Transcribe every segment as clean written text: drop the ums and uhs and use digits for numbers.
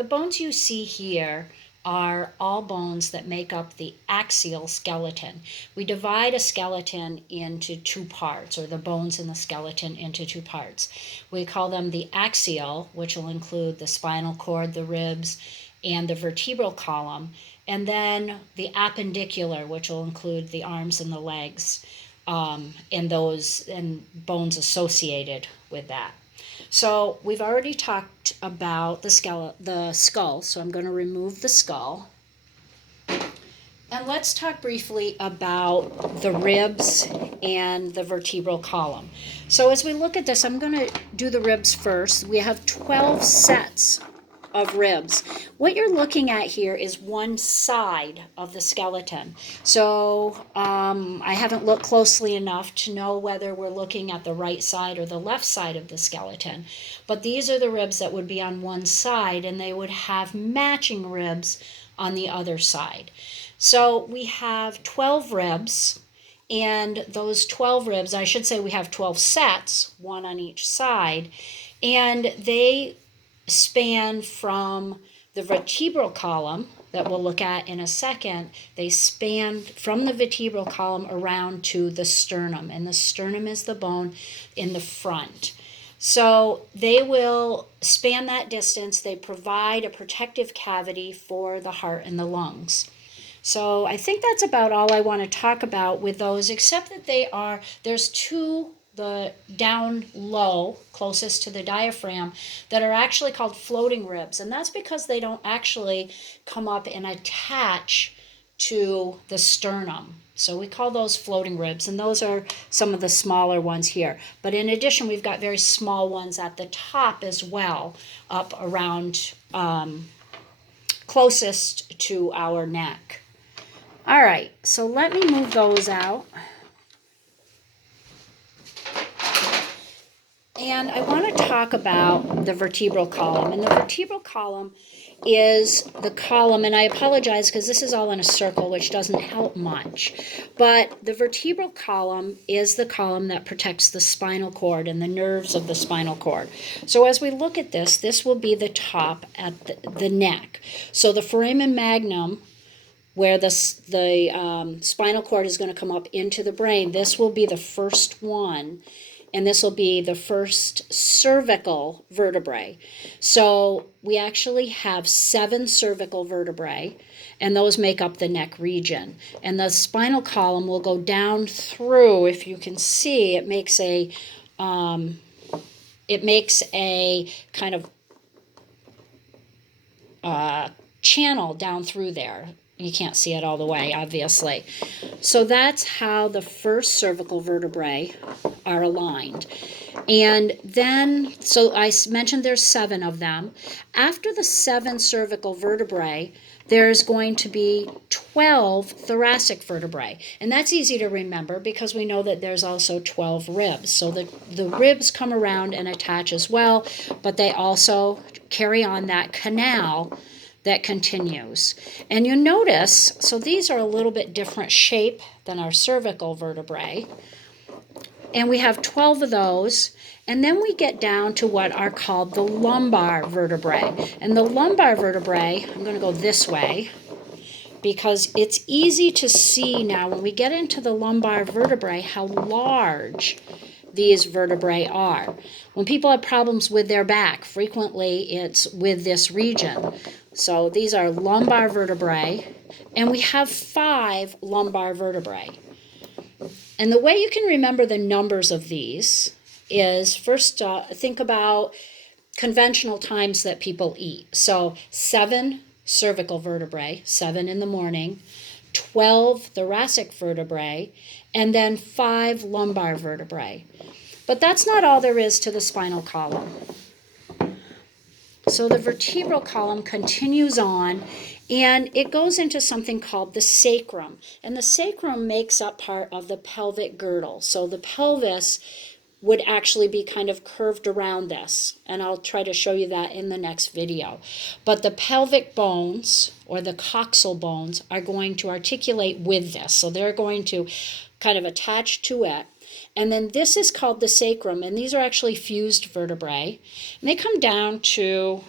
The bones you see here are all bones that make up the axial skeleton. We divide a skeleton into two parts, or the bones in the skeleton into two parts. We call them the axial, which will include the spinal cord, the ribs, and the vertebral column, and then the appendicular, which will include the arms and the legs, and those and bones associated with that. So we've already talked about the skull, so I'm going to remove the skull. And let's talk briefly about the ribs and the vertebral column. So as we look at this, I'm going to do the ribs first. We have 12 sets of ribs. What you're looking at here is one side of the skeleton. So I haven't looked closely enough to know whether we're looking at the right side or the left side of the skeleton. But these are the ribs that would be on one side, and they would have matching ribs on the other side. So we have 12 ribs, and those 12 ribs, I should say we have 12 sets, one on each side, and they span from the vertebral column that we'll look at in a second. They span from the vertebral column around to the sternum, and the sternum is the bone in the front. So they will span that distance. They provide a protective cavity for the heart and the lungs. So I think that's about all I want to talk about with those, except that there's two, the down low, closest to the diaphragm, that are actually called floating ribs. And that's because they don't actually come up and attach to the sternum. So we call those floating ribs, and those are some of the smaller ones here. But in addition, we've got very small ones at the top as well, up around closest to our neck. All right, so let me move those out. And I want to talk about the vertebral column. And the vertebral column is the column, and I apologize because this is all in a circle, which doesn't help much. But the vertebral column is the column that protects the spinal cord and the nerves of the spinal cord. So as we look at this, this will be the top at the neck. So the foramen magnum, where the spinal cord is going to come up into the brain, this will be the first one. And this will be the first cervical vertebrae. So we actually have 7 cervical vertebrae, and those make up the neck region. And the spinal column will go down through, if you can see, it makes a kind of channel down through there. You can't see it all the way, obviously. So that's how the first cervical vertebrae are aligned. And then, so I mentioned there's 7 of them. After the 7 cervical vertebrae, there's going to be 12 thoracic vertebrae. And that's easy to remember because we know that there's also 12 ribs. So the ribs come around and attach as well, but they also carry on that canal that continues. And you notice, so these are a little bit different shape than our cervical vertebrae. And we have 12 of those. And then we get down to what are called the lumbar vertebrae. And the lumbar vertebrae, I'm going to go this way, because it's easy to see now when we get into the lumbar vertebrae how large these vertebrae are. When people have problems with their back, frequently it's with this region. So these are lumbar vertebrae, and we have 5 lumbar vertebrae. And the way you can remember the numbers of these is first think about conventional times that people eat. So 7 cervical vertebrae, 7 in the morning, 12 thoracic vertebrae, and then 5 lumbar vertebrae. But that's not all there is to the spinal column. So the vertebral column continues on, and it goes into something called the sacrum. And the sacrum makes up part of the pelvic girdle. So the pelvis would actually be kind of curved around this, and I'll try to show you that in the next video. But the pelvic bones, or the coxal bones, are going to articulate with this. So they're going to kind of attach to it. And then this is called the sacrum, and these are actually fused vertebrae. And they come down to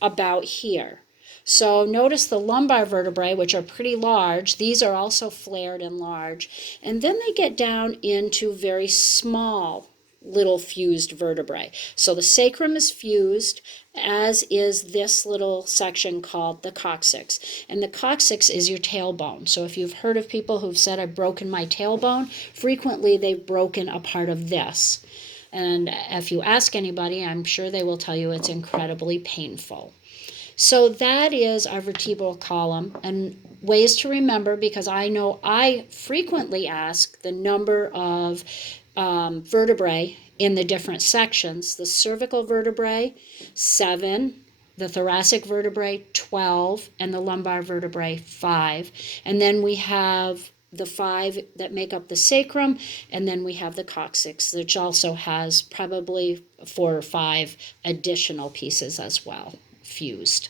about here. So notice the lumbar vertebrae, which are pretty large. These are also flared and large. And then they get down into very small little fused vertebrae. So the sacrum is fused, as is this little section called the coccyx. And the coccyx is your tailbone. So if you've heard of people who've said, I've broken my tailbone, frequently they've broken a part of this. And if you ask anybody, I'm sure they will tell you it's incredibly painful. So that is our vertebral column, and ways to remember, because I know I frequently ask the number of vertebrae in the different sections. The cervical vertebrae, 7, the thoracic vertebrae, 12, and the lumbar vertebrae, 5. And then we have the 5 that make up the sacrum, and then we have the coccyx, which also has probably 4 or 5 additional pieces as well, fused.